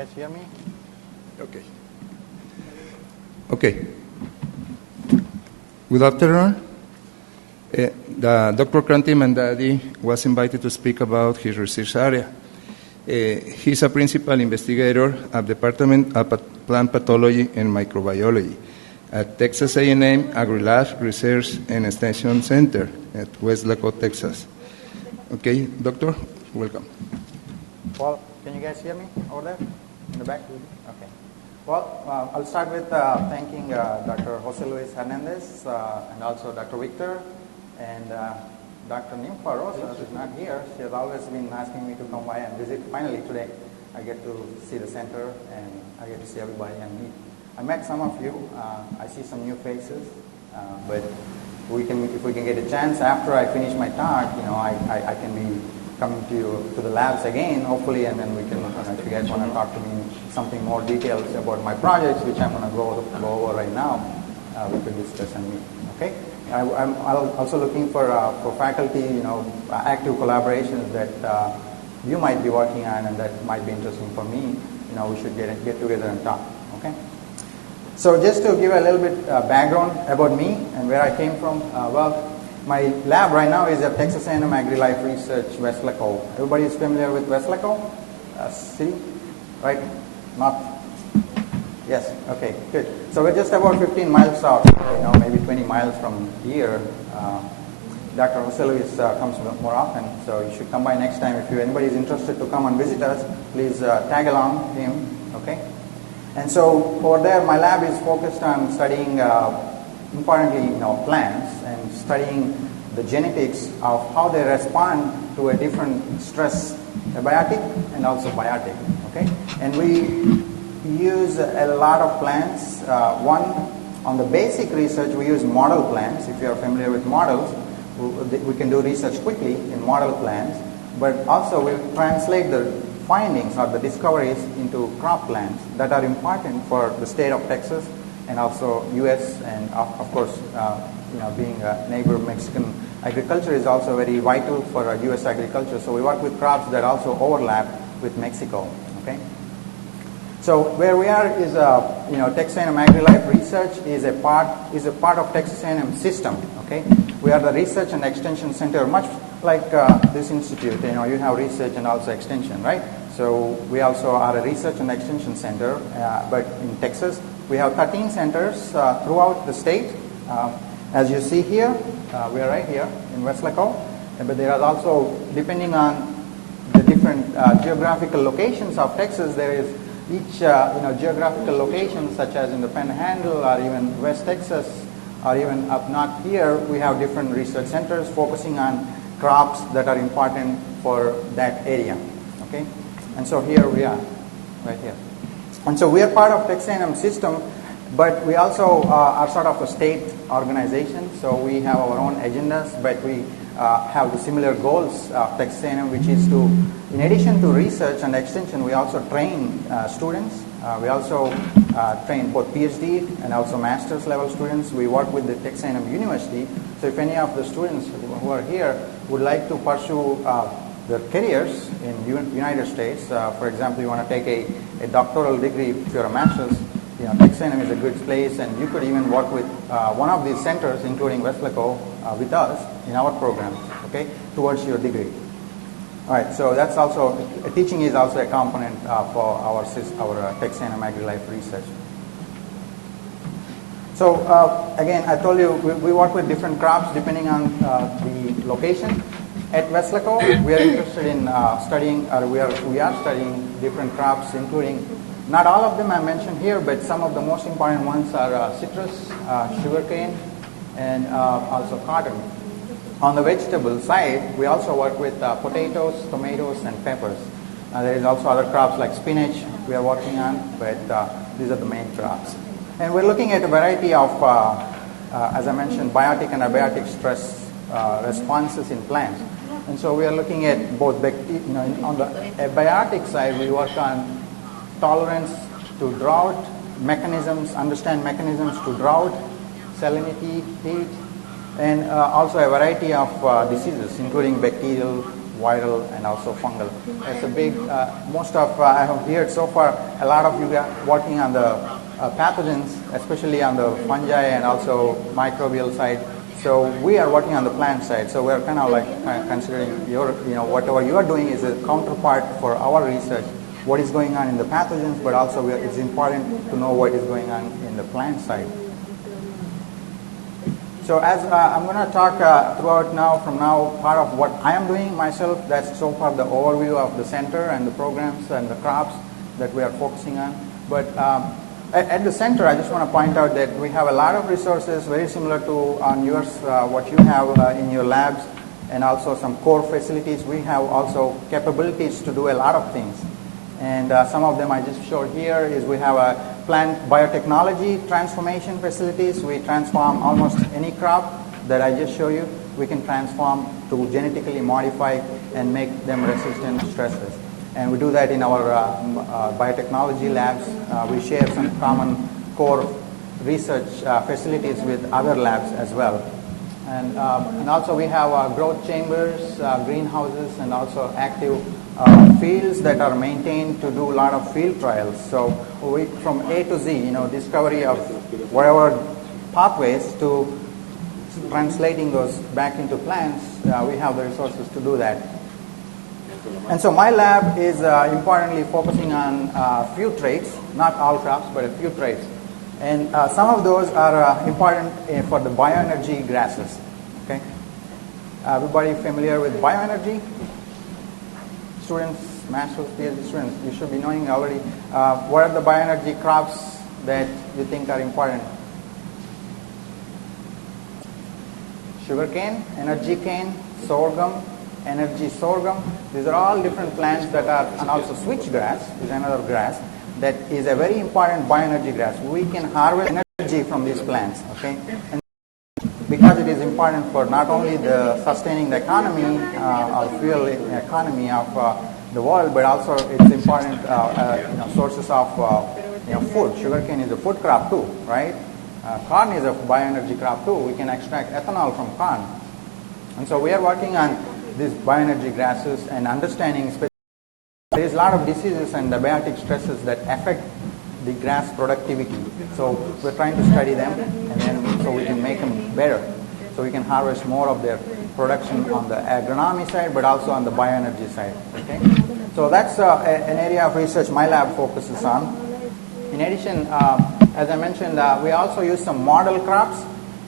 guys hear me? Okay. Okay. Good afternoon. Dr. Kranthi Mandadi was invited to speak about his research area. He's a principal investigator at the Department of Plant Pathology and Microbiology at Texas A&M AgriLab Research and Extension Center at Weslaco, Texas. Okay, Doctor, welcome. Well, can you guys hear me over there in the back? Okay. Well, I'll start with thanking Dr. Jose Luis Hernandez and also Dr. Victor and Dr. Nympha Rosa, who's not here. She has always been asking me to come by and visit. Finally, today, I get to see the center and I get to see everybody and meet. I met some of you. I see some new faces, but if we can get a chance after I finish my talk, I can be coming to the labs again, hopefully, and then we can, if you guys want to talk to me something more details about my projects, which I'm going to go over right now, we could discuss and meet. Okay. I'm also looking for faculty, active collaborations that you might be working on and that might be interesting for me. We should get together and talk. Okay. So just to give a little bit background about me and where I came from. My lab right now is at Texas A&M AgriLife Research, Weslaco. Everybody is familiar with Weslaco city, right? Not? Yes. Okay. Good. So we're just about 15 miles out. Maybe 20 miles from here. Dr. Jose Luis comes more often, so you should come by next time. If anybody is interested to come and visit us, please tag along him. Okay. And so over there, my lab is focused on studying, importantly, plants and studying the genetics of how they respond to a different stress, abiotic and also biotic. Okay, and we use a lot of plants. On the basic research, we use model plants. If you are familiar with models, we can do research quickly in model plants. But also, we translate the findings or the discoveries into crop plants that are important for the state of Texas and also U.S. and of course, being a neighbor Mexican, agriculture is also very vital for U.S. agriculture. So we work with crops that also overlap with Mexico. Okay. So where we are is Texas A&M AgriLife Research is a part of Texas A&M system. Okay. We are the research and extension center, much like this institute. You have research and also extension, right? So we also are a research and extension center, but in Texas we have 13 centers throughout the state. As you see here, we are right here in Weslaco, but there are also, depending on the different geographical locations of Texas, there is each geographical location, such as in the Panhandle or even West Texas or even up north here, we have different research centers focusing on crops that are important for that area. Okay, and so here we are, right here. And so we are part of Texas A&M system, but we also are sort of a state organization. So we have our own agendas, but we have the similar goals of Texas A&M, which is to, in addition to research and extension, we also train students. We also train both PhD and also master's level students. We work with the Texas A&M University. So if any of the students who are here would like to pursue their careers in United States, for example, you want to take a doctoral degree if you're a master's, Texas A&M is a good place, and you could even work with one of these centers, including Weslaco, with us in our program, okay, towards your degree. All right, so that's also, teaching is also a component for our Texas A&M AgriLife research. So again, I told you we work with different crops depending on the location. At Weslaco, we are interested in studying, or we are studying different crops, including, not all of them I mentioned here, but some of the most important ones are citrus, sugarcane, and also cotton. On the vegetable side, we also work with potatoes, tomatoes, and peppers. There is also other crops like spinach we are working on, but these are the main crops. And we're looking at a variety of, as I mentioned, biotic and abiotic stress responses in plants. And so we are looking at both, on the abiotic side, we work on tolerance to drought, understand mechanisms to drought, salinity, heat, and also a variety of diseases, including bacterial, viral and also fungal. It's a big, most of, I have heard so far, a lot of you are working on the pathogens, especially on the fungi and also microbial side. So we are working on the plant side. So we're kind of like considering your, whatever you are doing is a counterpart for our research. What is going on in the pathogens, but also it's important to know what is going on in the plant side. So as I'm going to talk throughout part of what I am doing myself. That's so far the overview of the center and the programs and the crops that we are focusing on. But at the center, I just want to point out that we have a lot of resources very similar to on yours, what you have in your labs, and also some core facilities. We have also capabilities to do a lot of things. And some of them I just showed here is we have a plant biotechnology transformation facilities. We transform almost any crop that I just showed you. We can transform to genetically modify and make them resistant to stresses. And we do that in our biotechnology labs. We share some common core research facilities with other labs as well. And also we have growth chambers, greenhouses, and also active fields that are maintained to do a lot of field trials. So we, from A to Z, discovery of whatever pathways to translating those back into plants, we have the resources to do that. And so my lab is importantly focusing on a few traits, not all crops, but a few traits. And some of those are important for the bioenergy grasses. Okay, everybody familiar with bioenergy? Students, master's, PhD students, you should be knowing already. What are the bioenergy crops that you think are important? Sugarcane, energy cane, sorghum, energy sorghum. These are all different plants that are, and also switchgrass is another grass that is a very important bioenergy grass. We can harvest energy from these plants, okay? And because it is important for not only the sustaining the economy, or fuel economy of the world, but also it's important sources of food. Sugarcane is a food crop too, right? Corn is a bioenergy crop too. We can extract ethanol from corn. And so we are working on these bioenergy grasses and understanding. There is a lot of diseases and abiotic stresses that affect the grass productivity. So we're trying to study them, and then so we can make them better. So we can harvest more of their production on the agronomy side, but also on the bioenergy side. Okay. So that's an area of research my lab focuses on. In addition, as I mentioned, we also use some model crops.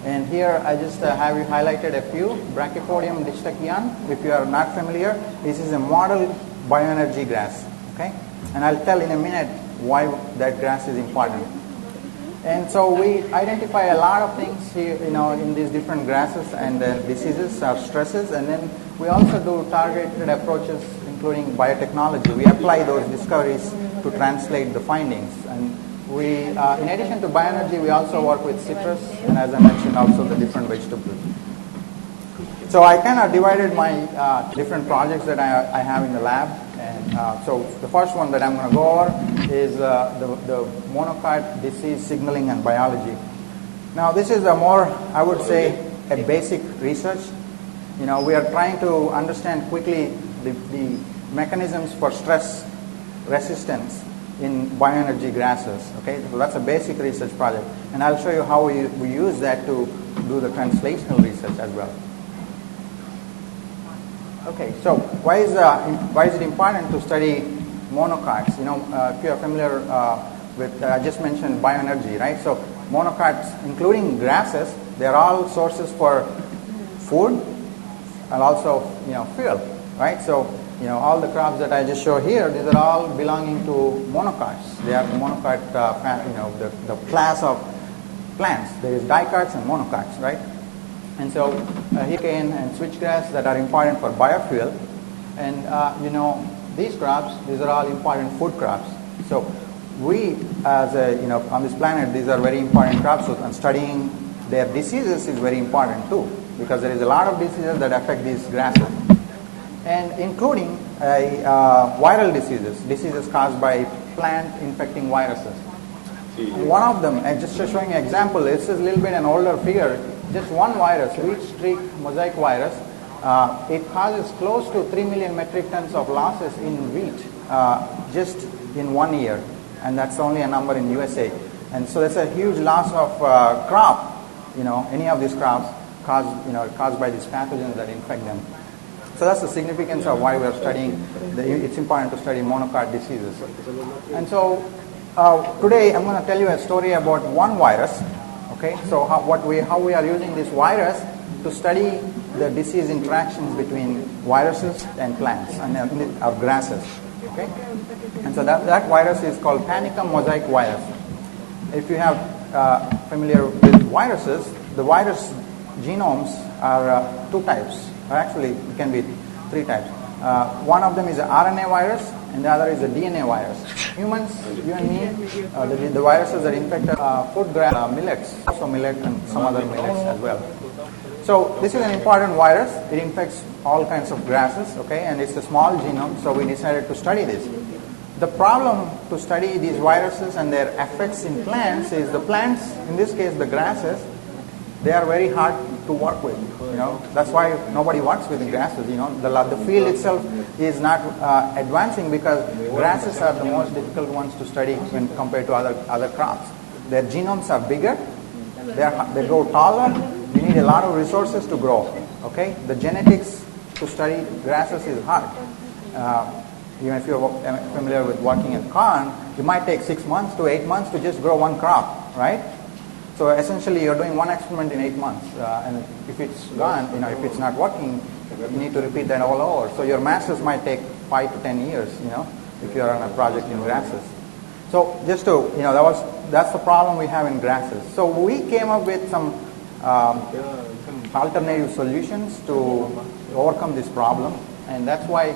And here I just have you highlighted a few. Brachypodium distichion, if you are not familiar, this is a model bioenergy grass. Okay, and I'll tell in a minute why that grass is important. And so we identify a lot of things here, in these different grasses and diseases or stresses, and then we also do targeted approaches, including biotechnology. We apply those discoveries to translate the findings. And we, in addition to bioenergy, we also work with citrus, and as I mentioned, also the different vegetables. So I kind of divided my different projects that I have in the lab. And so the first one that I'm going to go over is the monocot disease signaling and biology. Now this is a more, I would say, a basic research. We are trying to understand quickly the mechanisms for stress resistance in bioenergy grasses. Okay, so that's a basic research project, and I'll show you how we use that to do the translational research as well. Okay, so why is it important to study monocots? If you are familiar with, I just mentioned bioenergy, right? So monocots, including grasses, they are all sources for food and also fuel, right? So all the crops that I just showed here, these are all belonging to monocots. They are the monocot, the class of plants. There is dicots and monocots, right? And so cane and switchgrass that are important for biofuel, and these crops, these are all important food crops. So we, as on this planet, these are very important crops. So and studying their diseases is very important too, because there is a lot of diseases that affect these grasses, and including viral diseases caused by plant infecting viruses. And one of them, and just showing an example, this is a little bit an older figure. Just one virus, wheat streak mosaic virus, it causes close to 3 million metric tons of losses in wheat just in 1 year, and that's only a number in USA. And so that's a huge loss of crop, any of these crops caused by these pathogens that infect them. So that's the significance of why we're studying, it's important to study monocot diseases. And so today I'm going to tell you a story about one virus. Okay, so how we are using this virus to study the disease interactions between viruses and plants and or grasses. Okay, and so that virus is called panicum mosaic virus. If you have familiar with viruses, the virus genomes are two types, or actually it can be three types. One of them is an RNA virus, and the other is a DNA virus. Humans, you and me, the viruses that infect food grain, millets, also millet and some other millets as well. So this is an important virus. It infects all kinds of grasses, okay, and it's a small genome, so we decided to study this. The problem to study these viruses and their effects in plants is the plants, in this case the grasses, they are very hard to work with. That's why nobody works with the grasses. The field itself is not advancing because grasses are the most difficult ones to study when compared to other crops. Their genomes are bigger, they grow taller. You need a lot of resources to grow. Okay, the genetics to study grasses is hard. Even if you're familiar with working in corn, it might take 6 months to 8 months to just grow one crop, right? So essentially, you're doing one experiment in 8 months, and if it's gone, if it's not working, you need to repeat that all over. So your masters might take 5 to 10 years, if you're on a project in grasses. So just to, that's the problem we have in grasses. So we came up with some alternative solutions to overcome this problem, and that's why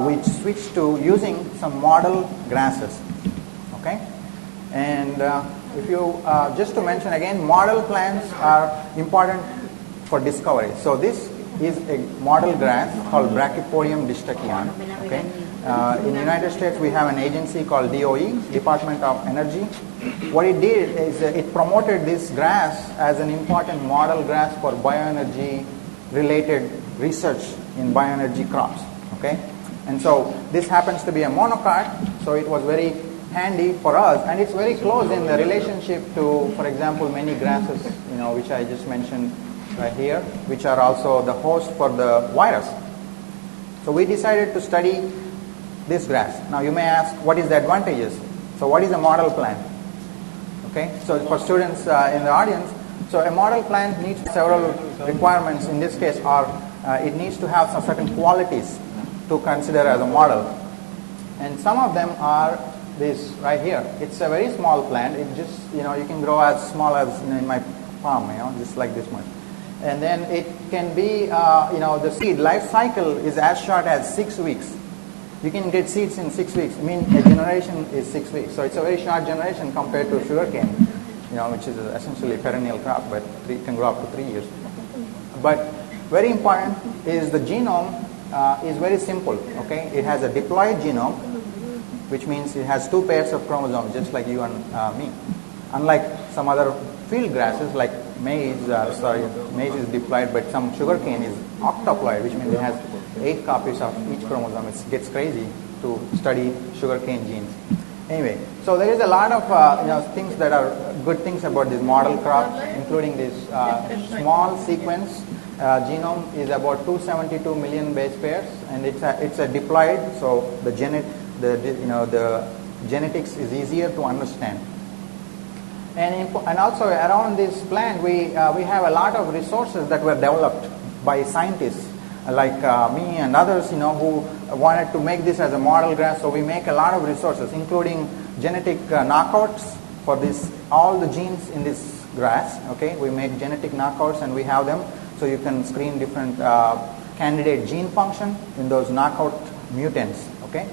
we switched to using some model grasses. Okay, and if you just to mention again, model plants are important for discovery. So this is a model grass called Brachypodium distichion. Okay, in the United States we have an agency called DOE, Department of Energy. What it did is it promoted this grass as an important model grass for bioenergy related research in bioenergy crops. Okay, and so this happens to be a monocot, so it was very handy for us, and it's very close in the relationship to, for example, many grasses, which I just mentioned right here, which are also the host for the virus. So we decided to study this grass. Now you may ask, what is the advantages? So what is a model plant? Okay, so for students in the audience, so a model plant needs several requirements. In this case, it needs to have some certain qualities to consider as a model, and some of them are this right here. It's a very small plant. It just, you can grow as small as in my palm, just like this much. And then it can be, the seed life cycle is as short as 6 weeks. You can get seeds in 6 weeks. I mean, a generation is 6 weeks. So it's a very short generation compared to sugarcane, which is essentially a perennial crop, but it can grow up to 3 years. But very important is the genome is very simple. Okay, it has a diploid genome, which means it has 2 pairs of chromosomes, just like you and me. Unlike some other field grasses like maize, maize is diploid, but some sugarcane is octoploid, which means it has 8 copies of each chromosome. It gets crazy to study sugarcane genes. Anyway, so there is a lot of things that are good things about this model crop, including this small sequence. Genome is about 272 million base pairs, and it's a diploid, so the genetics is easier to understand. And also around this plant, we have a lot of resources that were developed by scientists like me and others, who wanted to make this as a model grass. So we make a lot of resources, including genetic knockouts for all the genes in this grass. Okay, we make genetic knockouts and we have them, so you can screen different candidate gene function in those knockout mutants. Okay.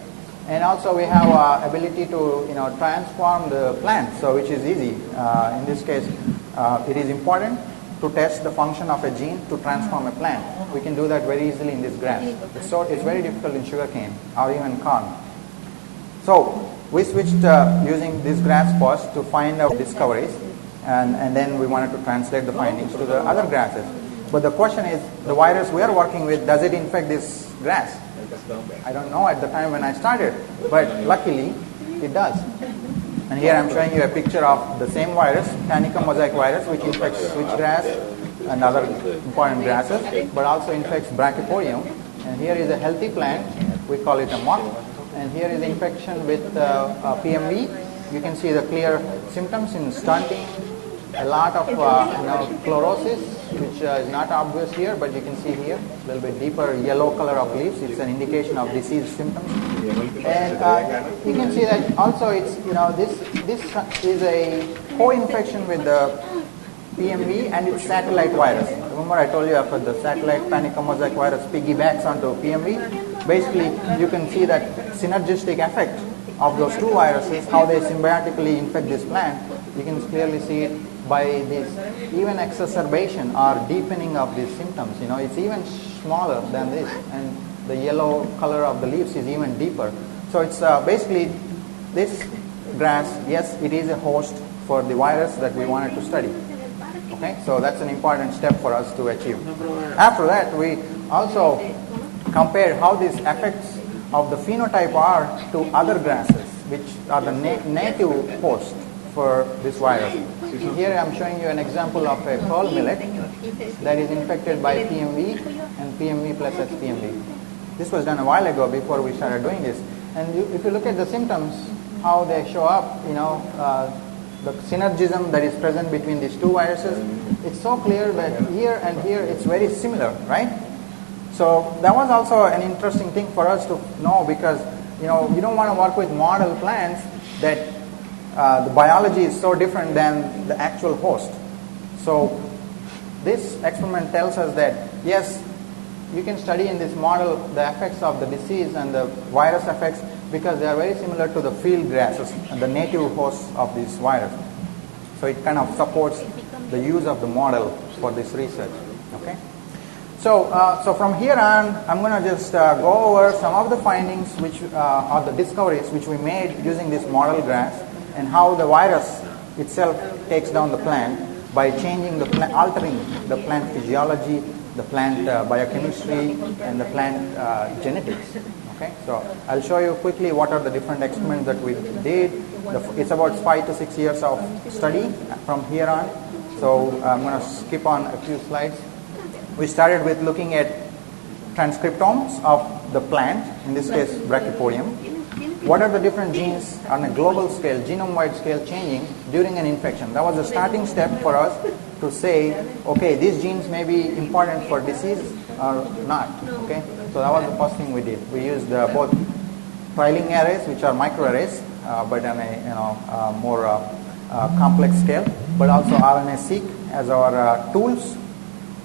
And also we have ability to transform the plant, so which is easy. In this case, it is important to test the function of a gene to transform a plant. We can do that very easily in this grass. It's very difficult in sugarcane or even corn. So we switched using this grass first to find out discoveries, and then we wanted to translate the findings to the other grasses. But the question is, the virus we are working with, does it infect this grass? I don't know at the time when I started, but luckily it does. And here I'm showing you a picture of the same virus, Kranthi mosaic virus, which infects switchgrass and other important grasses, but also infects brachypodium. And here is a healthy plant, we call it a moth. And here is infection with PMV. You can see the clear symptoms in stunting, a lot of chlorosis, which is not obvious here, but you can see here, a little bit deeper yellow color of leaves. It's an indication of disease symptoms. And you can see that also it's, this is a co-infection with the PMV and its satellite virus. Remember I told you after the satellite Kranthi mosaic virus piggybacks onto PMV. Basically, you can see that synergistic effect of those two viruses, how they symbiotically infect this plant. You can clearly see it by this even exacerbation or deepening of these symptoms. It's even smaller than this, and the yellow color of the leaves is even deeper. So it's basically this grass, yes, it is a host for the virus that we wanted to study. Okay, so that's an important step for us to achieve. After that, we also compared how these effects of the phenotype are to other grasses, which are the native host for this virus. Here I'm showing you an example of a pearl millet that is infected by PMV and PMV plus SPMV. This was done a while ago before we started doing this. And if you look at the symptoms, how they show up, the synergism that is present between these two viruses, it's so clear that here and here it's very similar, right? So that was also an interesting thing for us to know, because you don't want to work with model plants that the biology is so different than the actual host. So this experiment tells us that yes, you can study in this model the effects of the disease and the virus effects, because they are very similar to the field grasses and the native hosts of this virus. So it kind of supports the use of the model for this research. Okay. So from here on, I'm going to just go over some of the findings which are the discoveries which we made using this model grass, and how the virus itself takes down the plant by changing the plant, altering the plant physiology, the plant biochemistry, and the plant genetics. Okay, so I'll show you quickly what are the different experiments that we did. It's about 5 to 6 years of study from here on. So I'm going to skip on a few slides. We started with looking at transcriptomes of the plant, in this case brachypodium. What are the different genes on a global scale, genome-wide scale, changing during an infection? That was a starting step for us to say, okay, these genes may be important for disease or not. Okay, so that was the first thing we did. We used both trialing arrays, which are microarrays, but on a more complex scale, but also RNA-seq as our tools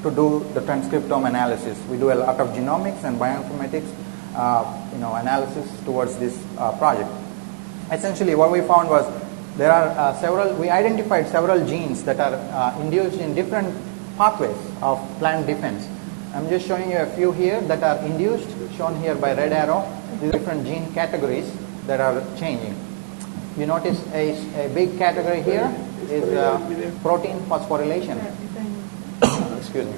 to do the transcriptome analysis. We do a lot of genomics and bioinformatics analysis towards this project. Essentially what we found was there are we identified several genes that are induced in different pathways of plant defense. I'm just showing you a few here that are induced, shown here by red arrow. These are different gene categories that are changing. You notice a big category here is protein phosphorylation. Excuse me.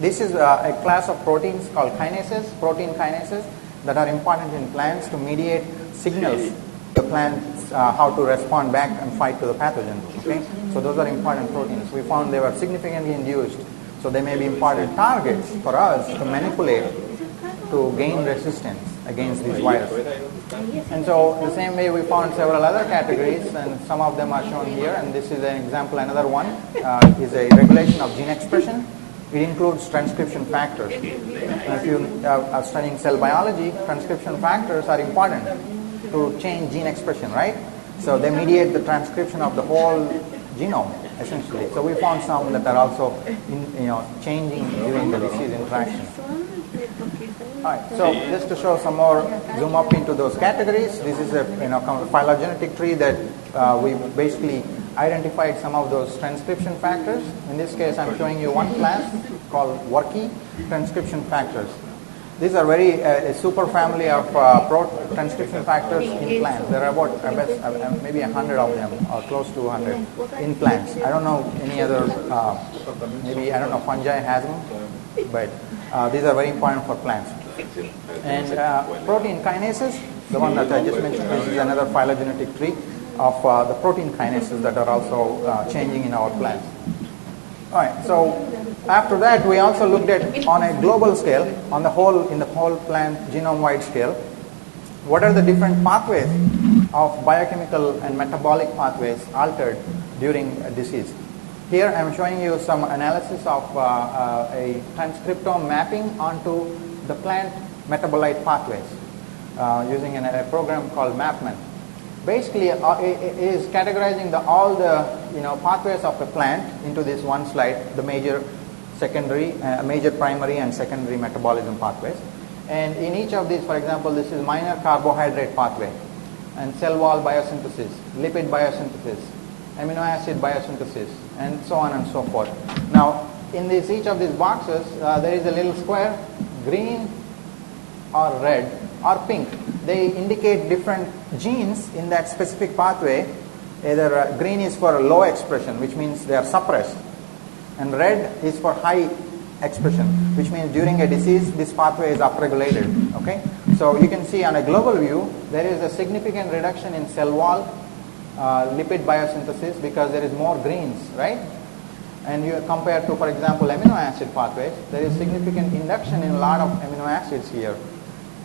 This is a class of proteins called kinases, protein kinases, that are important in plants to mediate signals to the plants how to respond back and fight to the pathogen. Okay, so those are important proteins. We found they were significantly induced, so they may be important targets for us to manipulate to gain resistance against these viruses. And so the same way we found several other categories, and some of them are shown here, and this is an example. Another one is a regulation of gene expression. It includes transcription factors. If you are studying cell biology, transcription factors are important to change gene expression, right? So they mediate the transcription of the whole genome, essentially. So we found some that are also changing during the disease interaction. All right, so just to show some more, zoom up into those categories. This is a phylogenetic tree that we basically identified some of those transcription factors. In this case, I'm showing you one class called Warki transcription factors. These are a super family of transcription factors in plants. There are about maybe 100 of them, or close to 100 in plants. I don't know any other, maybe, I don't know, fungi has them, but these are very important for plants. And protein kinases, the one that I just mentioned, this is another phylogenetic tree of the protein kinases that are also changing in our plants. All right, so after that, we also looked at, on a global scale, in the whole plant genome-wide scale, what are the different pathways of biochemical and metabolic pathways altered during a disease. Here I'm showing you some analysis of a transcriptome mapping onto the plant metabolite pathways using a program called MapMan. Basically, it is categorizing all the pathways of a plant into this one slide, the major primary and secondary metabolism pathways. And in each of these, for example, this is minor carbohydrate pathway, and cell wall biosynthesis, lipid biosynthesis, amino acid biosynthesis, and so on and so forth. Now, in each of these boxes, there is a little square, green or red or pink. They indicate different genes in that specific pathway. Either green is for low expression, which means they are suppressed, and red is for high expression, which means during a disease this pathway is upregulated. Okay, so you can see on a global view there is a significant reduction in cell wall lipid biosynthesis because there is more greens, right? And you compare to, for example, amino acid pathways, there is significant induction in a lot of amino acids here.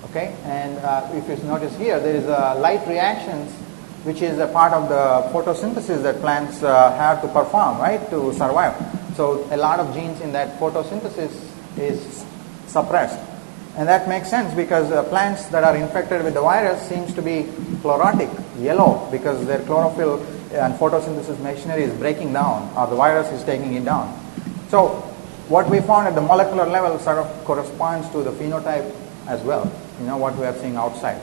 Okay, and if you notice here, there is light reactions, which is a part of the photosynthesis that plants have to perform, right, to survive. So a lot of genes in that photosynthesis is suppressed. And that makes sense because plants that are infected with the virus seems to be chlorotic, yellow, because their chlorophyll and photosynthesis machinery is breaking down, or the virus is taking it down. So what we found at the molecular level sort of corresponds to the phenotype as well, what we are seeing outside.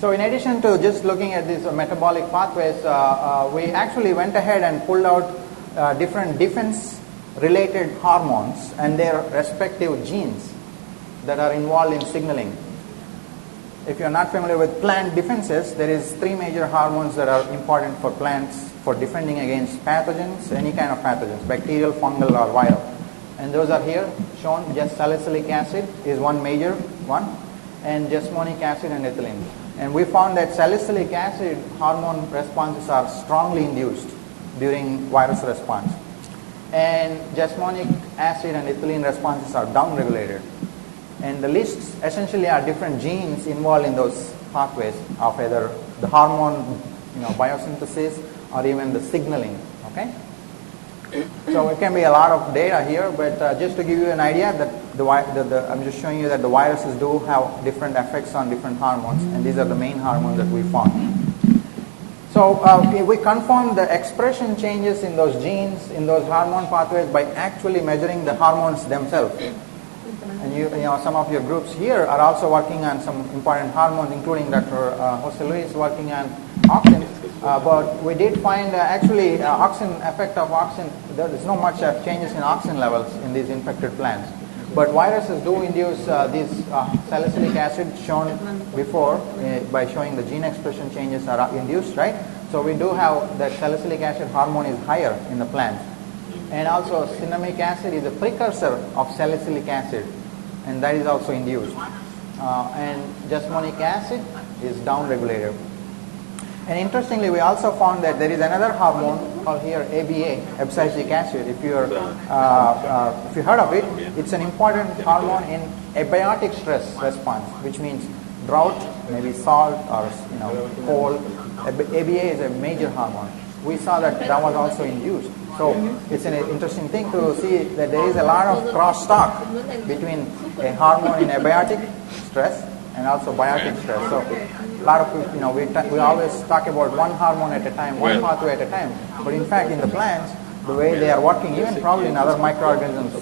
So in addition to just looking at these metabolic pathways, we actually went ahead and pulled out different defense-related hormones and their respective genes that are involved in signaling. If you're not familiar with plant defenses, there is 3 major hormones that are important for plants for defending against pathogens, any kind of pathogens, bacterial, fungal, or viral. And those are here shown. Just salicylic acid is one major one, and jasmonic acid and ethylene. And we found that salicylic acid hormone responses are strongly induced during virus response. And jasmonic acid and ethylene responses are downregulated. And the lists essentially are different genes involved in those pathways of either the hormone biosynthesis or even the signaling. Okay? So it can be a lot of data here, but just to give you an idea that I'm just showing you that the viruses do have different effects on different hormones, and these are the main hormones that we found. So we confirmed the expression changes in those genes, in those hormone pathways, by actually measuring the hormones themselves. And some of your groups here are also working on some important hormones, including Dr. Jose Luis working on auxin. But we did find actually auxin effect of auxin. There is not much changes in auxin levels in these infected plants. But viruses do induce these salicylic acid shown before by showing the gene expression changes are induced, right? So we do have that salicylic acid hormone is higher in the plants. And also cinnamic acid is a precursor of salicylic acid, and that is also induced. And jasmonic acid is downregulated. And interestingly, we also found that there is another hormone called here ABA, abscisic acid. If you heard of it, it's an important hormone in abiotic stress response, which means drought, maybe salt or cold. ABA is a major hormone. We saw that was also induced. So it's an interesting thing to see that there is a lot of crosstalk between a hormone in abiotic stress and also biotic stress. So a lot of we always talk about one hormone at a time, one pathway at a time. But in fact, in the plants, the way they are working, even probably in other microorganisms,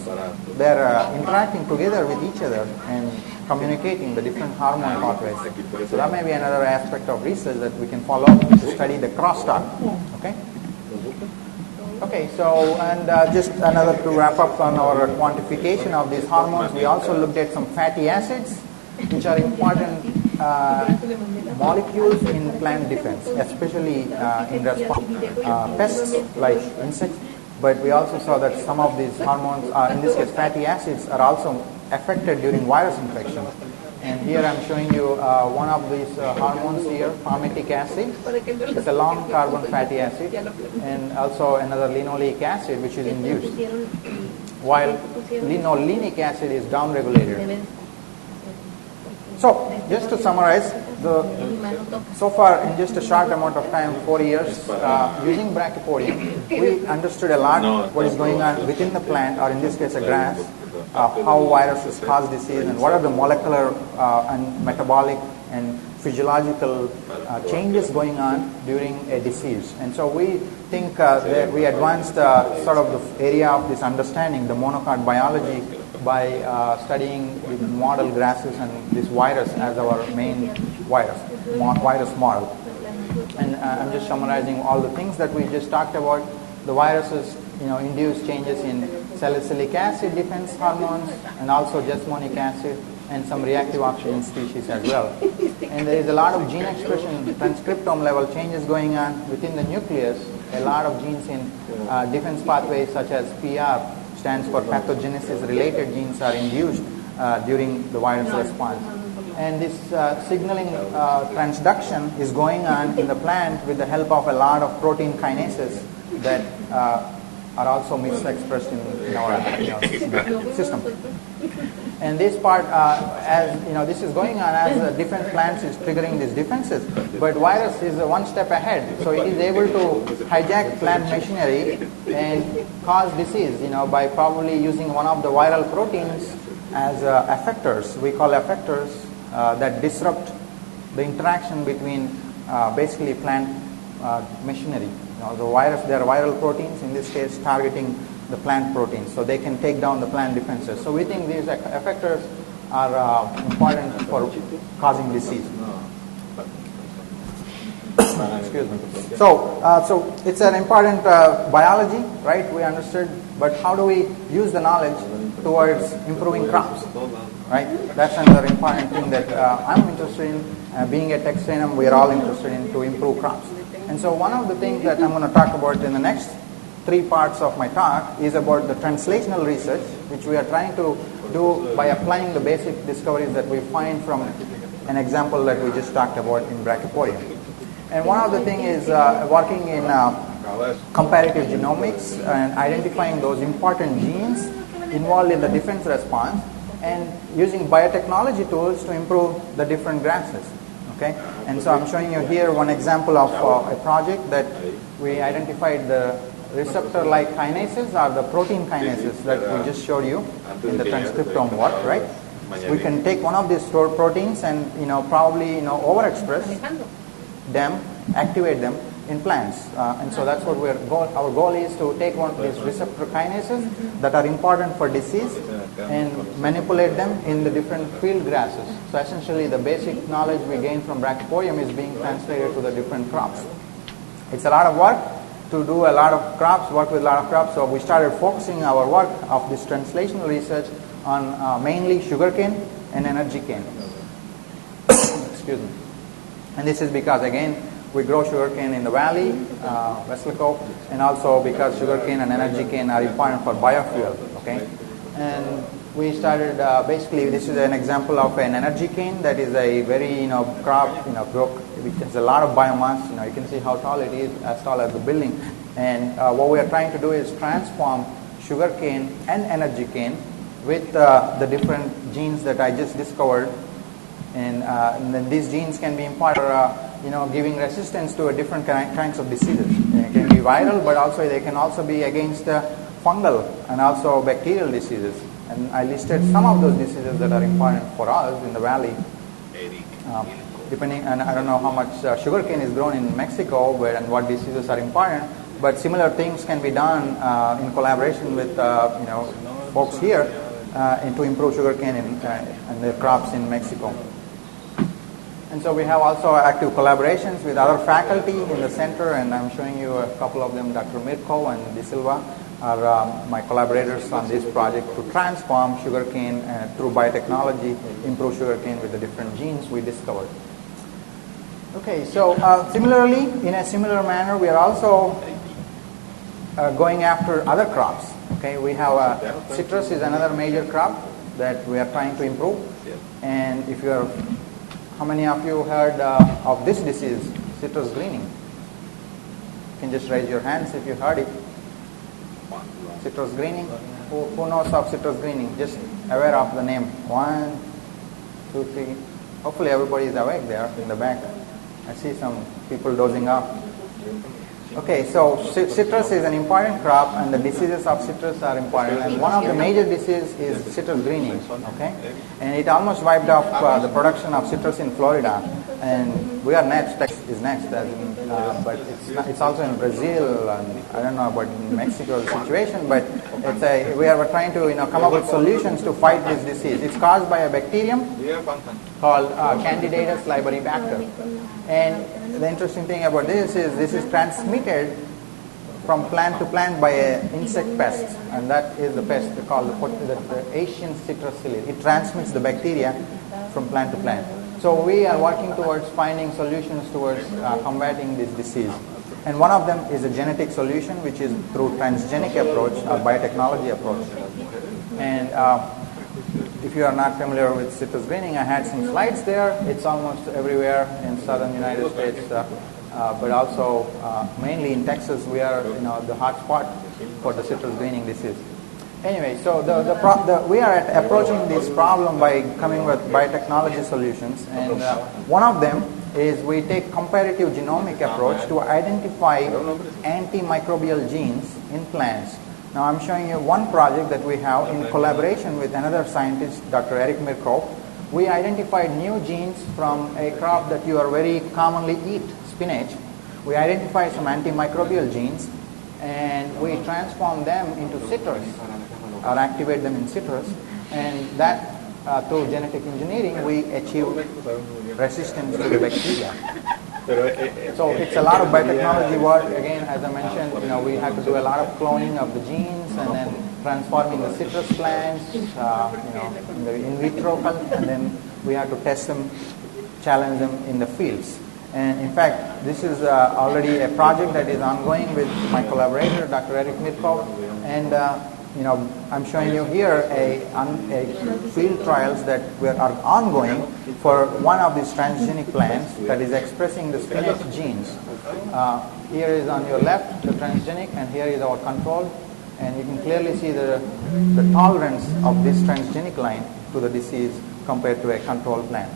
they're interacting together with each other and communicating the different hormone pathways. So that may be another aspect of research that we can follow to study the crosstalk. Okay. Okay, so and just another to wrap up on our quantification of these hormones, we also looked at some fatty acids, which are important molecules in plant defense, especially in response pests like insects. But we also saw that some of these hormones, in this case fatty acids, are also affected during virus infection. And here I'm showing you one of these hormones here, palmitic acid. It's a long carbon fatty acid, and also another linoleic acid, which is induced, while linolenic acid is downregulated. So, just to summarize, so far in just a short amount of time, 4 years, using brachypodium, we understood a lot what is going on within the plant, or in this case a grass, how viruses cause disease, and what are the molecular and metabolic and physiological changes going on during a disease. And so we think that we advanced sort of the area of this understanding, the monocot biology, by studying the model grasses and this virus as our main virus model. And I'm just summarizing all the things that we just talked about. The viruses, induce changes in salicylic acid defense hormones, and also jasmonic acid, and some reactive oxygen species as well. And there is a lot of gene expression, transcriptome level changes going on within the nucleus. A lot of genes in defense pathways such as PR, stands for pathogenesis related genes, are induced during the virus response. And this signaling transduction is going on in the plant with the help of a lot of protein kinases that are also misexpressed in our system. And this part, this is going on as the different plants is triggering these defenses. But virus is one step ahead. So it is able to hijack plant machinery and cause disease, by probably using one of the viral proteins as effectors. We call effectors that disrupt the interaction between basically plant machinery. The virus, they are viral proteins, in this case targeting the plant proteins, so they can take down the plant defenses. So we think these effectors are important for causing disease. Excuse me. So it's an important biology, right? We understood, but how do we use the knowledge towards improving crops, right? That's another important thing that I'm interested in. Being at Texanum, we're all interested in to improve crops. And so one of the things that I'm going to talk about in the next 3 parts of my talk is about the translational research, which we are trying to do by applying the basic discoveries that we find from an example that we just talked about in brachypodium. And one of the things is working in comparative genomics and identifying those important genes involved in the defense response, and using biotechnology tools to improve the different grasses. Okay? And so I'm showing you here one example of a project that we identified the receptor-like kinases, or the protein kinases that we just showed you in the transcriptome work, right? We can take one of these stored proteins and probably overexpress them, activate them in plants, and so that's what our goal is, to take one of these receptor kinases that are important for disease and manipulate them in the different field grasses. So essentially the basic knowledge we gain from brachypodium is being translated to the different crops. It's a lot of work to do a lot of crops, work with a lot of crops, so we started focusing our work of this translational research on mainly sugarcane and energy cane. Excuse me. And this is because, again, we grow sugarcane in the valley, Weslaco, and also because sugarcane and energy cane are important for biofuel. Okay, and we started basically. This is an example of an energy cane that is a very crop which has a lot of biomass. You can see how tall it is, as tall as the building. And what we are trying to do is transform sugarcane and energy cane with the different genes that I just discovered, and then these genes can be important for giving resistance to different kinds of diseases. They can be viral, but also they can also be against fungal and also bacterial diseases. And I listed some of those diseases that are important for us in the valley. Depending, and I don't know how much sugarcane is grown in Mexico, and what diseases are important, but similar things can be done in collaboration with folks here and to improve sugarcane and the crops in Mexico. And so we have also active collaborations with other faculty in the center, and I'm showing you a couple of them. Dr. Mirko and De Silva are my collaborators on this project to transform sugarcane through biotechnology, improve sugarcane with the different genes we discovered. Okay, so similarly, in a similar manner, we are also going after other crops. Okay, we have citrus is another major crop that we are trying to improve. And if you are, how many of you heard of this disease, citrus greening? You can just raise your hands if you heard it. Citrus greening. Who knows of citrus greening? Just aware of the name. 1, 2, 3. Hopefully everybody is awake there in the back. I see some people dozing off. Okay, so citrus is an important crop, and the diseases of citrus are important. And one of the major diseases is citrus greening. Okay, and it almost wiped off the production of citrus in Florida. And we are next. Texas is next, but it's also in Brazil. And I don't know about in Mexico the situation, but we are trying to come up with solutions to fight this disease. It's caused by a bacterium called Candidatus liberibacter. And the interesting thing about this is transmitted from plant to plant by an insect pest, and that is the pest called the Asian citrus psyllid. It transmits the bacteria from plant to plant. So we are working towards finding solutions towards combating this disease. And one of them is a genetic solution, which is through transgenic approach or biotechnology approach. And if you are not familiar with citrus greening, I had some slides there. It's almost everywhere in southern United States, but also mainly in Texas. We are the hot spot for the citrus greening disease. Anyway, so we are approaching this problem by coming with biotechnology solutions, and one of them is we take comparative genomic approach to identify antimicrobial genes in plants. Now I'm showing you one project that we have in collaboration with another scientist, Dr. Eric Mirko. We identified new genes from a crop that you are very commonly eat, spinach. We identified some antimicrobial genes, and we transform them into citrus, or activate them in citrus, and that through genetic engineering we achieve resistance to the bacteria. So it's a lot of biotechnology work. Again, as I mentioned, we have to do a lot of cloning of the genes and then transforming the citrus plants, in the in vitro, and then we have to test them, challenge them in the fields. And in fact, this is already a project that is ongoing with my collaborator, Dr. Eric Mirko, and I'm showing you here a field trials that are ongoing for one of these transgenic plants that is expressing the spinach genes. Here is on your left the transgenic, and here is our control, and you can clearly see the tolerance of this transgenic line to the disease compared to a control plant.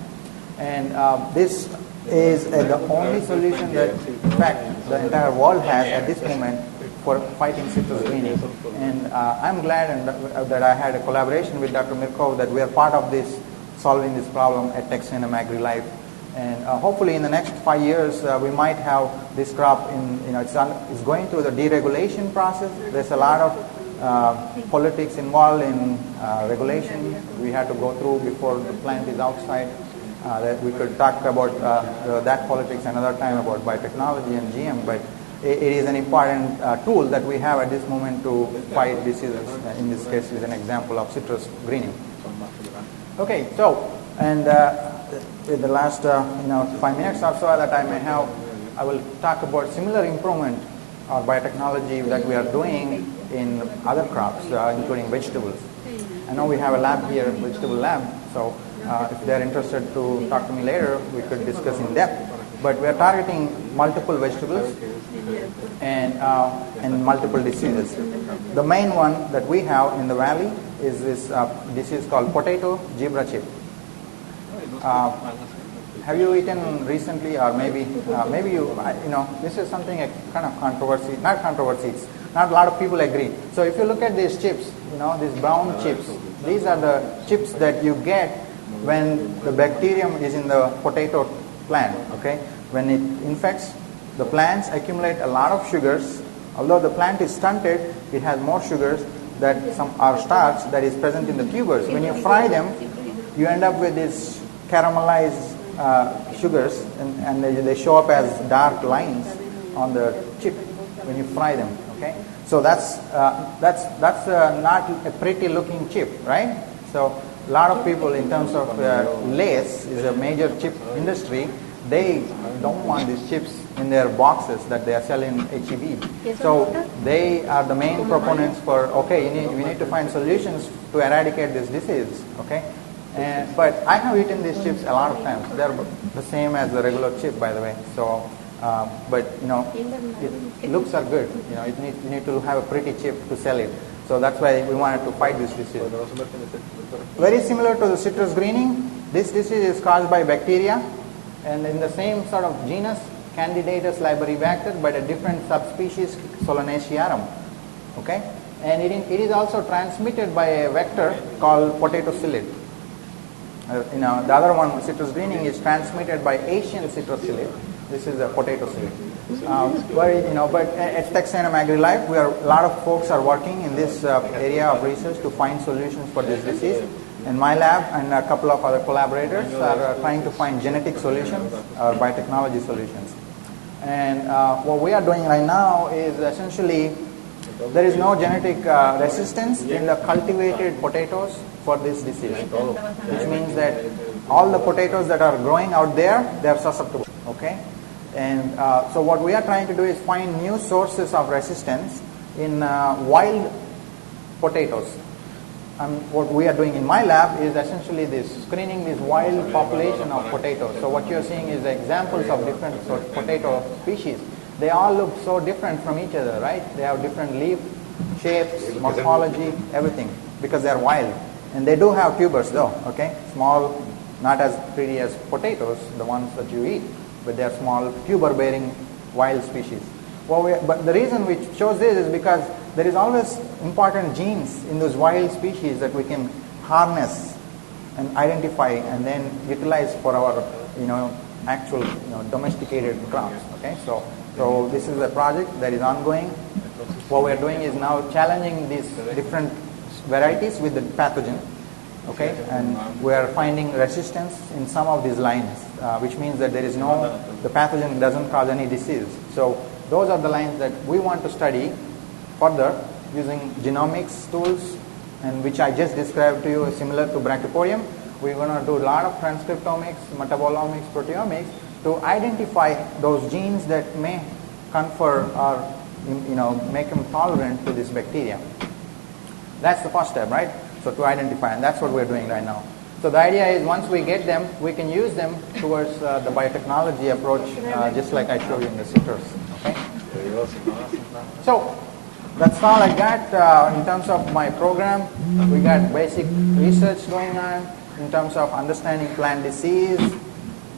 And this is the only solution that, in fact, the entire world has at this moment for fighting citrus greening. And I'm glad that I had a collaboration with Dr. Mirko, that we are part of this, solving this problem at Texas A&M AgriLife. And hopefully in the next 5 years, we might have this crop it's going through the deregulation process. There's a lot of politics involved in regulation we have to go through before the plant is outside. That we could talk about that politics another time about biotechnology and GM, but it is an important tool that we have at this moment to fight diseases. In this case, is an example of citrus greening. Okay, so and with the last 5 minutes or so that I may have, I will talk about similar improvement or biotechnology that we are doing in other crops, including vegetables. I know we have a lab here, vegetable lab, so if they're interested to talk to me later, we could discuss in depth. But we are targeting multiple vegetables and multiple diseases. The main one that we have in the valley is this disease called potato zebra chip. Have you eaten recently, or maybe you this is something a kind of controversy, not controversy, it's not a lot of people agree. So if you look at these chips, these brown chips, these are the chips that you get when the bacterium is in the potato plant. Okay, when it infects the plants, accumulate a lot of sugars. Although the plant is stunted, it has more sugars that are starch that is present in the tubers. When you fry them, you end up with this caramelized sugars, and they show up as dark lines on the chip when you fry them. Okay, so that's not a pretty looking chip, right? So a lot of people, in terms of Lace is a major chip industry, they don't want these chips in their boxes that they are selling HEB. So they are the main proponents for, okay, we need to find solutions to eradicate this disease, okay? But I have eaten these chips a lot of times. They're the same as the regular chip, by the way. So, but you know, it looks are good. You know, you need to have a pretty chip to sell it. So that's why we wanted to fight this disease. Very similar to the citrus greening, this disease is caused by bacteria, and in the same sort of genus, Candidatus liberibacter, but a different subspecies, Solanacearum. Okay, and it is also transmitted by a vector called potato psyllid. You know, the other one, citrus greening, is transmitted by Asian citrus psyllid. This is a potato psyllid. But at Texas A&M AgriLife, a lot of folks are working in this area of research to find solutions for this disease. And my lab and a couple of other collaborators are trying to find genetic solutions or biotechnology solutions. And what we are doing right now is essentially there is no genetic resistance in the cultivated potatoes for this disease, which means that all the potatoes that are growing out there, they are susceptible. Okay, and so what we are trying to do is find new sources of resistance in wild potatoes. What we are doing in my lab is essentially screening this wild population of potatoes. So what you're seeing is examples of different potato species. They all look so different from each other, right? They have different leaf shapes, morphology, everything, because they're wild. And they do have tubers though, okay? Small, not as pretty as potatoes, the ones that you eat, but they're small, tuber-bearing wild species. But the reason we chose this is because there is always important genes in those wild species that we can harness and identify and then utilize for our, actual, domesticated crops. Okay, so this is a project that is ongoing. What we are doing is now challenging these different varieties with the pathogen. Okay, and we are finding resistance in some of these lines, which means that the pathogen doesn't cause any disease. So those are the lines that we want to study further using genomics tools, and which I just described to you is similar to Brachypodium. We're going to do a lot of transcriptomics, metabolomics, proteomics to identify those genes that may confer or make them tolerant to this bacteria. That's the first step, right? So to identify, and that's what we're doing right now. So the idea is once we get them, we can use them towards the biotechnology approach, just like I showed you in the citrus. Okay. So that's all I got in terms of my program. We got basic research going on in terms of understanding plant disease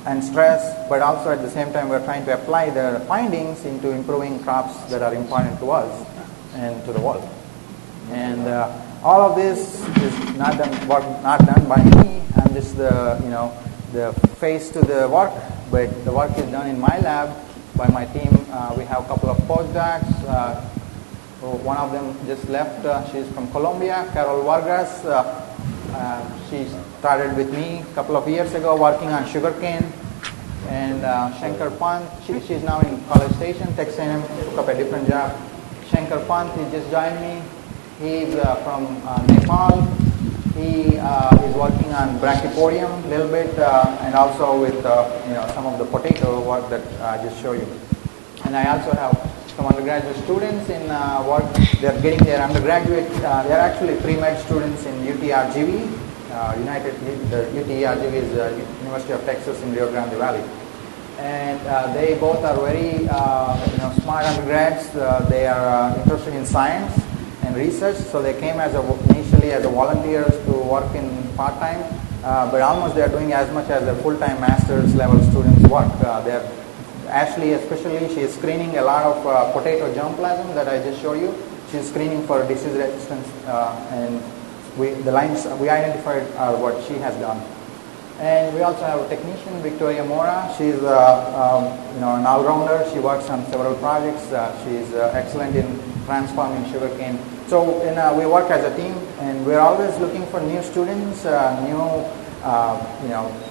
and stress, but also at the same time we're trying to apply the findings into improving crops that are important to us and to the world. And all of this is not done by me. I'm just the face to the work, but the work is done in my lab by my team. We have a couple of postdocs. One of them just left. She's from Colombia, Carol Vargas. She started with me a couple of years ago working on sugarcane. And Shankar Pant, she's now in College Station, Texas A&M, took up a different job. Shankar Pant, he just joined me. He's from Nepal. He is working on Brachypodium a little bit, and also with some of the potato work that I just showed you. And I also have some undergraduate students in work. They're getting their undergraduate. They're actually pre-med students in UTRGV. The UTRGV is University of Texas in Rio Grande Valley. And they both are very smart undergrads. They are interested in science and research, so they came initially as volunteers to work in part-time, but almost they are doing as much as their full-time master's level students work. Ashley especially, she is screening a lot of potato germplasm that I just showed you. She is screening for disease resistance, and the lines we identified are what she has done. And we also have a technician, Victoria Mora. She's an all-rounder. She works on several projects. She's excellent in transforming sugarcane. So we work as a team, and we're always looking for new students, new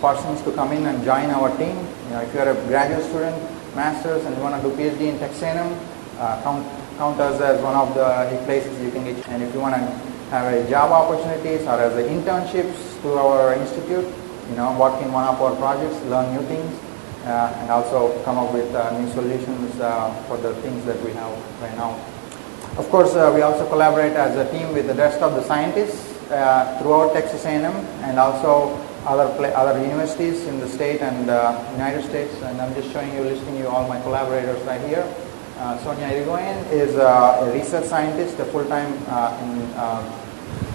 persons to come in and join our team. If you are a graduate student, master's, and you want to do PhD in Texas A&M, count us as one of the places you can get. And if you want to have a job opportunities or as internships to our institute, work in one of our projects, learn new things, and also come up with new solutions for the things that we have right now. Of course, we also collaborate as a team with the rest of the scientists throughout Texas A&M and also other universities in the state and United States. And I'm just listing you all my collaborators right here. Sonia Irigoyen is a research scientist, a full-time in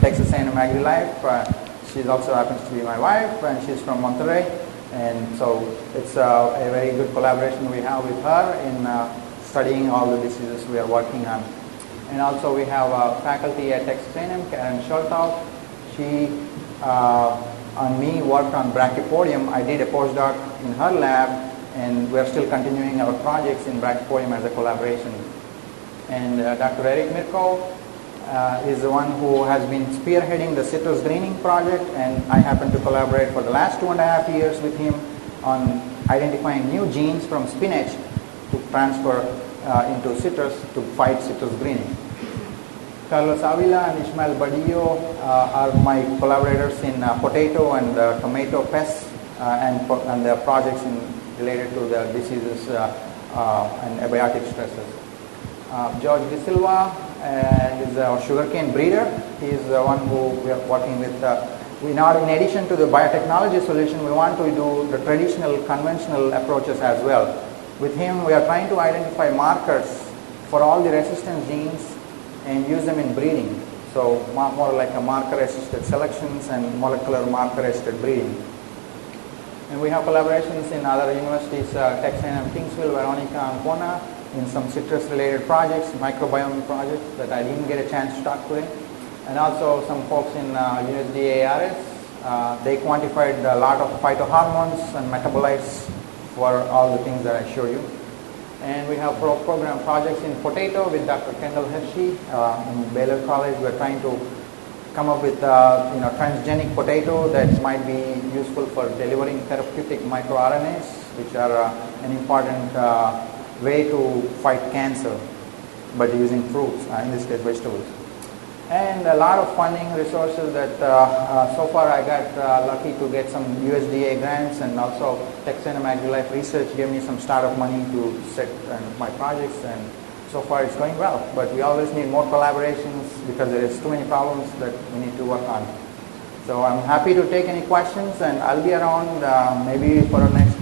Texas A&M AgriLife. She also happens to be my wife, and she's from Monterrey. And so it's a very good collaboration we have with her in studying all the diseases we are working on. And also we have faculty at Texas A&M, Karen Scholtau. She and me worked on Brachypodium. I did a postdoc in her lab, and we are still continuing our projects in Brachypodium as a collaboration. And Dr. Eric Mirko is the one who has been spearheading the citrus greening project, and I happen to collaborate for the last 2.5 years with him on identifying new genes from spinach to transfer into citrus to fight citrus greening. Carlos Avila and Ismael Badillo are my collaborators in potato and tomato pests and the projects related to the diseases and abiotic stresses. George De Silva is our sugarcane breeder. He is the one who we are working with. In addition to the biotechnology solution, we want to do the traditional, conventional approaches as well. With him, we are trying to identify markers for all the resistance genes and use them in breeding. So more like a marker-assisted selections and molecular marker-assisted breeding. And we have collaborations in other universities, Texas A&M Kingsville, Veronica Ancona, in some citrus-related projects, microbiome projects that I didn't get a chance to talk today. And also some folks in USDA ARS. They quantified a lot of phytohormones and metabolites for all the things that I showed you. And we have program projects in potato with Dr. Kendall Hershey in Baylor College. We're trying to come up with transgenic potato that might be useful for delivering therapeutic microRNAs, which are an important way to fight cancer, but using fruits, in this case vegetables. And a lot of funding resources that so far I got lucky to get some USDA grants, and also Texas A&M AgriLife Research gave me some startup money to set my projects, and so far it's going well. But we always need more collaborations because there is too many problems that we need to work on. So I'm happy to take any questions, and I'll be around maybe for our next,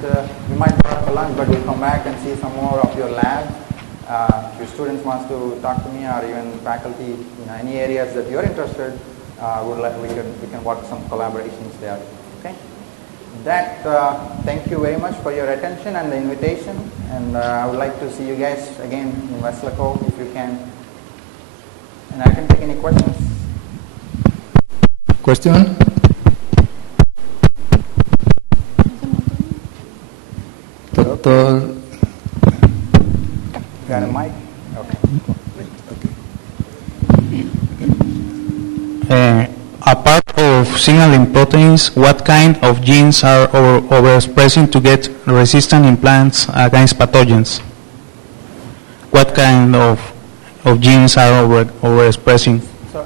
we might go out for lunch, but we'll come back and see some more of your labs. If your students want to talk to me, or even faculty, any areas that you're interested, we can work some collaborations there. Okay. Thank you very much for your attention and the invitation, and I would like to see you guys again in Weslaco if you can. And I can take any questions. Question? Doctor. Got a mic? Okay. Apart of signaling proteins, what kind of genes are overexpressing to get resistant in plants against pathogens? What kind of genes are overexpressing? So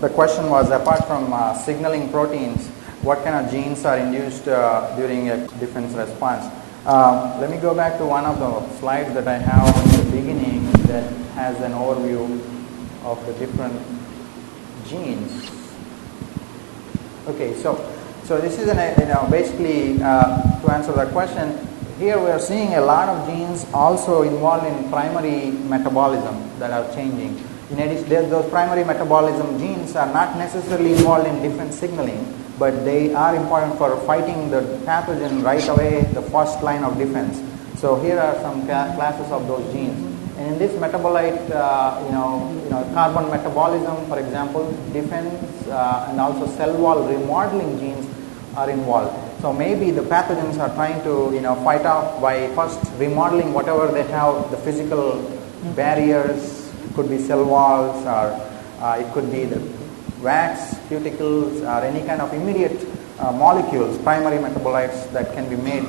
the question was, apart from signaling proteins, what kind of genes are induced during a defense response? Let me go back to one of the slides that I have in the beginning that has an overview of the different genes. Okay, so this is basically to answer that question. Here we are seeing a lot of genes also involved in primary metabolism that are changing. In addition, those primary metabolism genes are not necessarily involved in defense signaling, but they are important for fighting the pathogen right away, the first line of defense. So here are some classes of those genes. And in this metabolite, carbon metabolism, for example, defense and also cell wall remodeling genes are involved. So maybe the pathogens are trying to fight off by first remodeling whatever they have, the physical barriers. It could be cell walls, or it could be the wax, cuticles, or any kind of immediate molecules, primary metabolites that can be made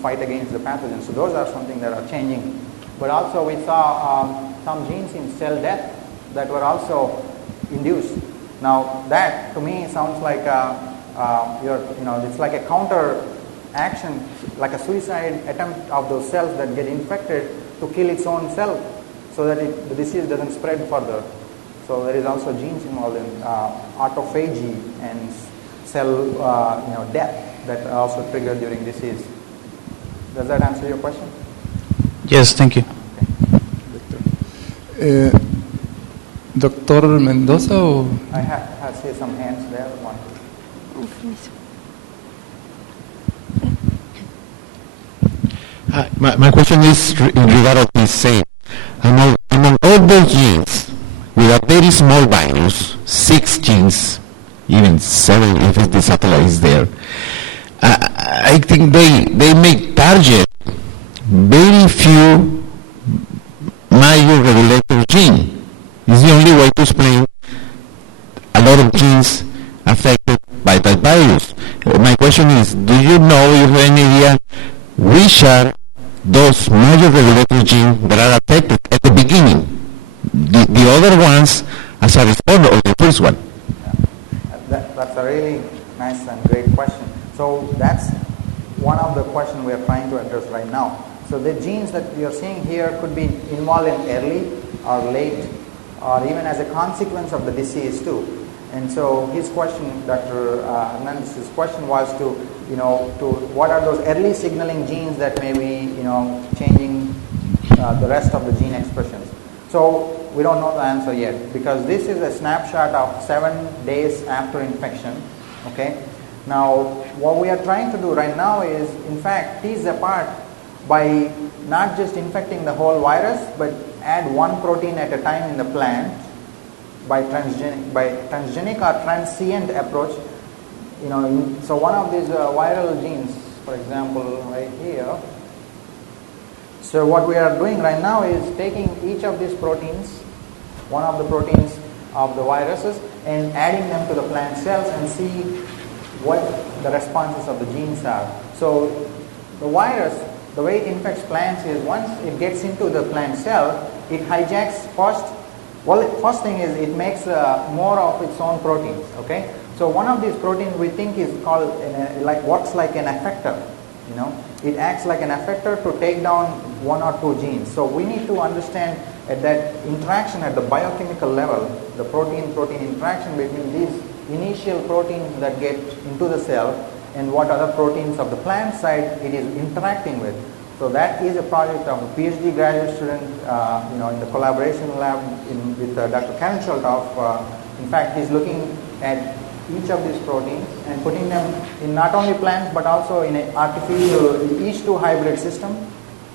fight against the pathogens. So those are something that are changing. But also we saw some genes in cell death that were also induced. Now that to me sounds like it's like a counter action, like a suicide attempt of those cells that get infected to kill its own cell, so that the disease doesn't spread further. So there is also genes involved in autophagy and cell death that are also triggered during disease. Does that answer your question? Yes, thank you. Doctor Mendoza o... I see some hands there. One. My question is in regard of this same. Among all those genes, with a very small virus, 6 genes, even 7 if the satellite is there, I think they may target very few major regulator gene. It's the only way to explain a lot of genes affected by that virus. My question is, do you know, you have any idea, which are those major regulatory genes that are affected at the beginning? The other ones as a response of the first one. That's a really nice and great question. So that's one of the questions we are trying to address right now. So the genes that you're seeing here could be involved in early or late or even as a consequence of the disease too. And so his question, Dr. Hernandez's question was to what are those early signaling genes that may be, changing the rest of the gene expressions. So we don't know the answer yet because this is a snapshot of 7 days after infection. Okay. Now what we are trying to do right now is, in fact, tease apart by not just infecting the whole virus, but add one protein at a time in the plant by transgenic or transient approach. So one of these viral genes, for example, right here. So what we are doing right now is taking each of these proteins, one of the proteins of the viruses, and adding them to the plant cells and see what the responses of the genes are. So the virus, the way it infects plants is once it gets into the plant cell, it hijacks first thing is it makes more of its own proteins. Okay, so one of these proteins we think is called works like an effector. It acts like an effector to take down 1 or 2 genes. So we need to understand at that interaction at the biochemical level, the protein-protein interaction between these initial proteins that get into the cell and what other proteins of the plant side it is interacting with. So that is a project of a PhD graduate student, in the collaboration lab with Dr. Karen Sholtoff. In fact, he's looking at each of these proteins and putting them in not only plants but also in an artificial H2 hybrid system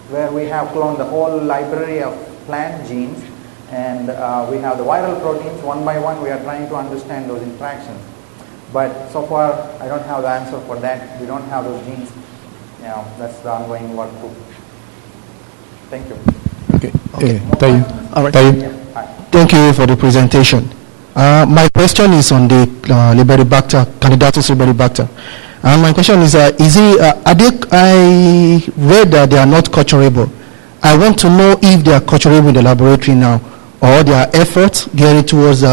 where we have cloned the whole library of plant genes and we have the viral proteins one by one. We are trying to understand those interactions. But so far, I don't have the answer for that. We don't have those genes. That's the ongoing work too. Thank you. Okay. All right. Yeah. Hi. Thank you for the presentation. My question is on the Liberibacter, Candidatus liberibacter. And my question is, I read that they are not culturable. I want to know if they are culturable in the laboratory now, or there are efforts gearing towards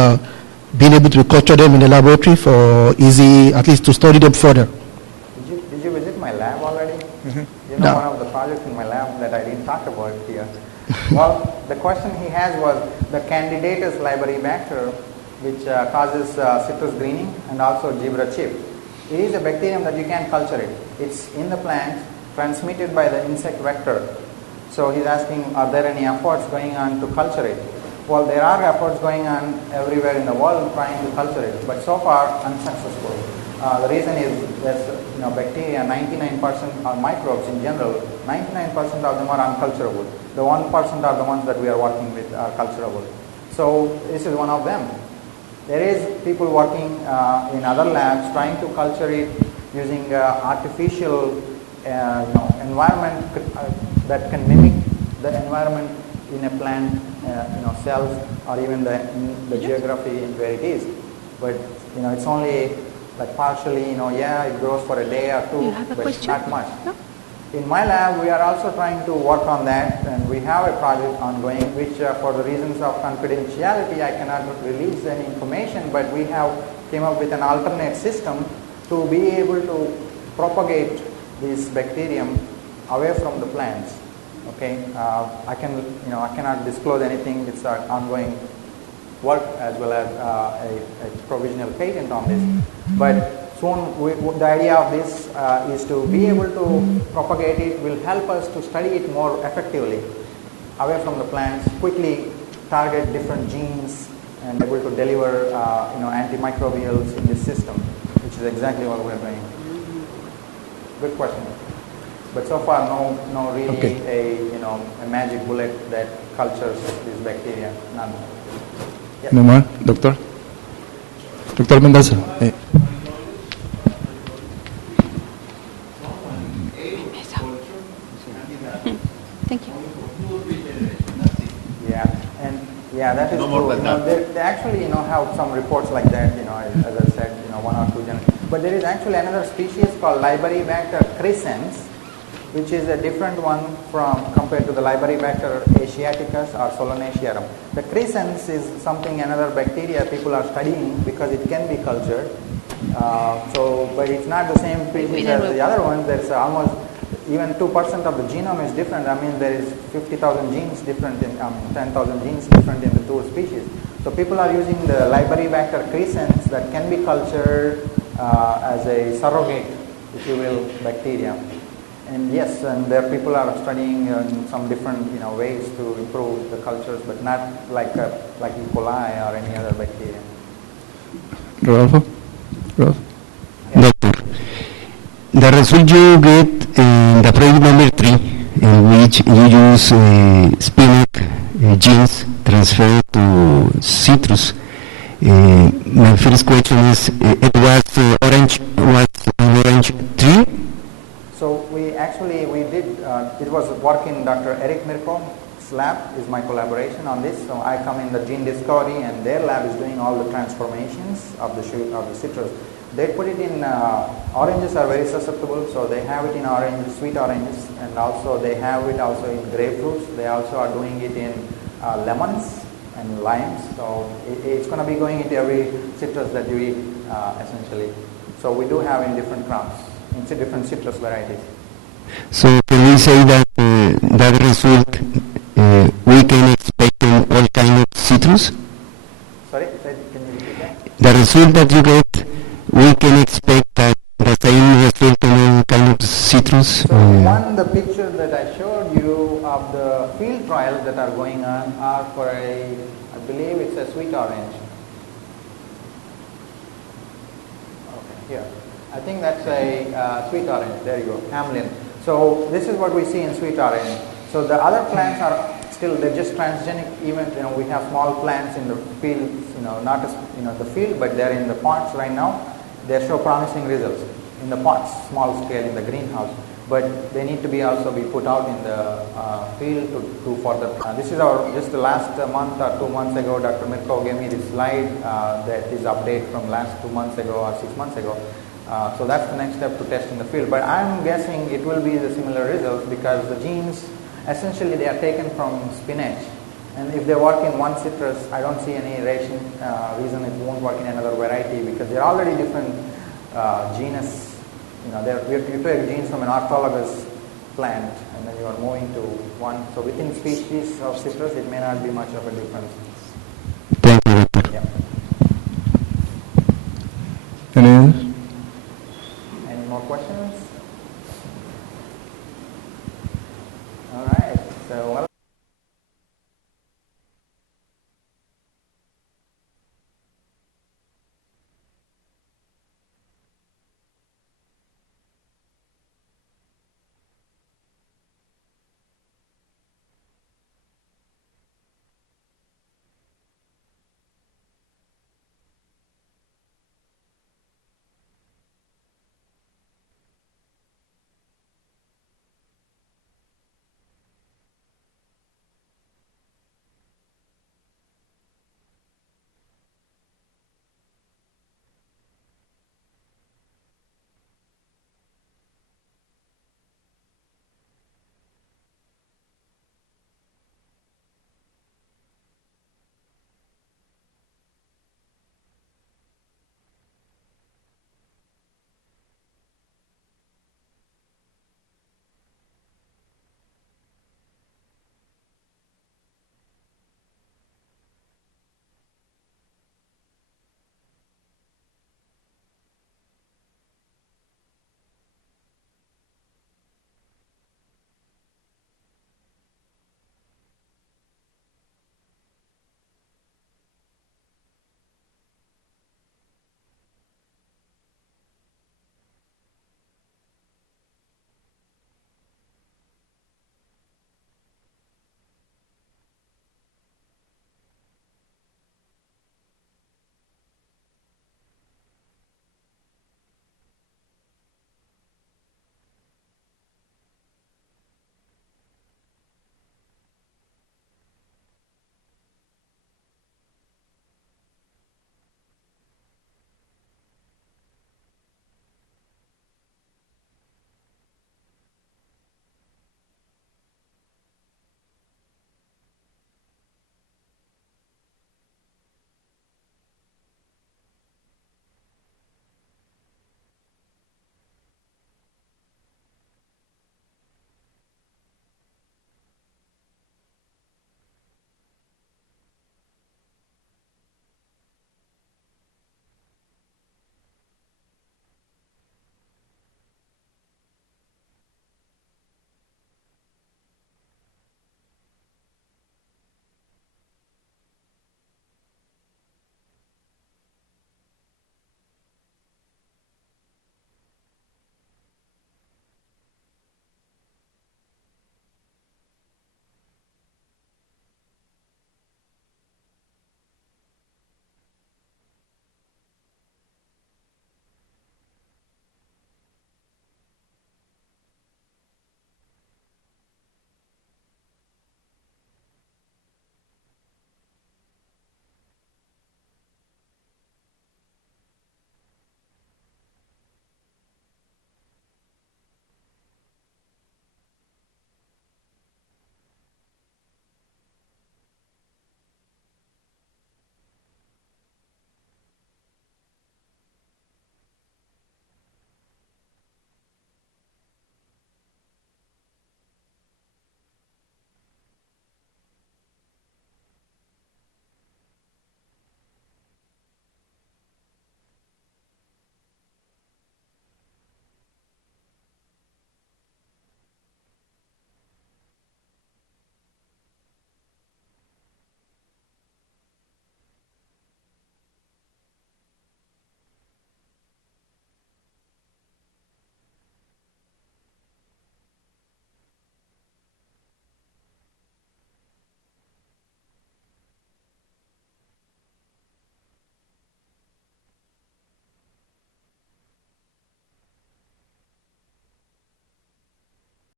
being able to culture them in the laboratory for easy, at least to study them further. Did you visit my lab already? Mm-hmm. No. One of the projects in my lab that I didn't talk about here. Well, the question he has was the Candidatus liberibacter, which causes citrus greening and also gibber chip. It is a bacterium that you can culture it. It's in the plant, transmitted by the insect vector. So he's asking, are there any efforts going on to culture it? Well, there are efforts going on everywhere in the world trying to culture it, but so far unsuccessful. The reason is that bacteria, 99% are microbes in general, 99% of them are unculturable. The 1% are the ones that we are working with are culturable. So this is one of them. There is people working in other labs trying to culture it using artificial environment that can mimic the environment in a plant, cells or even the geography where it is. But it's only like partially, yeah, it grows for a day or two, You have a but question? not much. No? In my lab, we are also trying to work on that, and we have a project ongoing, which for the reasons of confidentiality, I cannot release any information, but we have came up with an alternate system to be able to propagate this bacterium away from the plants. Okay, I cannot disclose anything. It's an ongoing work as well as a provisional patent on this. But soon, the idea of this is to be able to propagate it will help us to study it more effectively away from the plants, quickly target different genes and able to deliver antimicrobials in this system, which is exactly what we're doing. Good question. But so far, no really Okay. a magic bullet that cultures this bacteria. None. Yes. No more, doctor? Doctor Mendoza. Thank you. Yeah, that is true. They actually, have some reports like that. As I said, 1 or 2 But there is actually another species called Libribacter crescens, which is a different one compared to the Libribacter asiaticus or solanacearum. The crescens is another bacteria people are studying because it can be cultured. But it's not the same species as the other ones. There's almost even 2% of the genome is different. I mean, there is 50,000 genes different 10,000 genes different in the 2 species. So people are using the Libribacter crescens that can be cultured as a surrogate, if you will, bacteria. And yes, and there people are studying some different ways to improve the cultures, but not like E. coli or any other bacteria. Rodolfo? Doctor, the result you get in the project number 3, in which you use spinach genes transferred to citrus. My first question is, it was orange 3? So we did, it was work in Dr. Eric Mirko's lab is my collaboration on this. So I come in the gene discovery and their lab is doing all the transformations of the citrus. They put it in, oranges are very susceptible, so they have it in oranges, sweet oranges, and also they have it also in grapefruits. They also are doing it in lemons and limes. So it's going to be going into every citrus that you eat, essentially. So we do have in different crops, in different citrus varieties. So can we say that that result we can expect in all kind of citrus? Sorry, can you repeat that? The result that you get, we can expect that the same result in all kind of citrus? So the picture that I showed you of the field trials that are going on are for I believe it's a sweet orange. Okay, here. I think that's a sweet orange. There you go, Hamlin. So this is what we see in sweet orange. So the other plants are still, they're just transgenic. Even we have small plants in the fields, not the field, but they're in the pots right now. They show promising results in the pots, small scale in the greenhouse. But they need to be also be put out in the field to further. This is just the last month or 2 months ago, Dr. Mirko gave me this slide that is update from last 2 months ago or 6 months ago. So that's the next step to test in the field. But I'm guessing it will be the similar results because the genes, essentially they are taken from spinach. And if they work in one citrus, I don't see any reason it won't work in another variety because they're already different genus. You take genes from an orthologous plant and then you are moving to one. So within species of citrus, it may not be much of a difference. Thank you, Doctor. Yeah. Any others?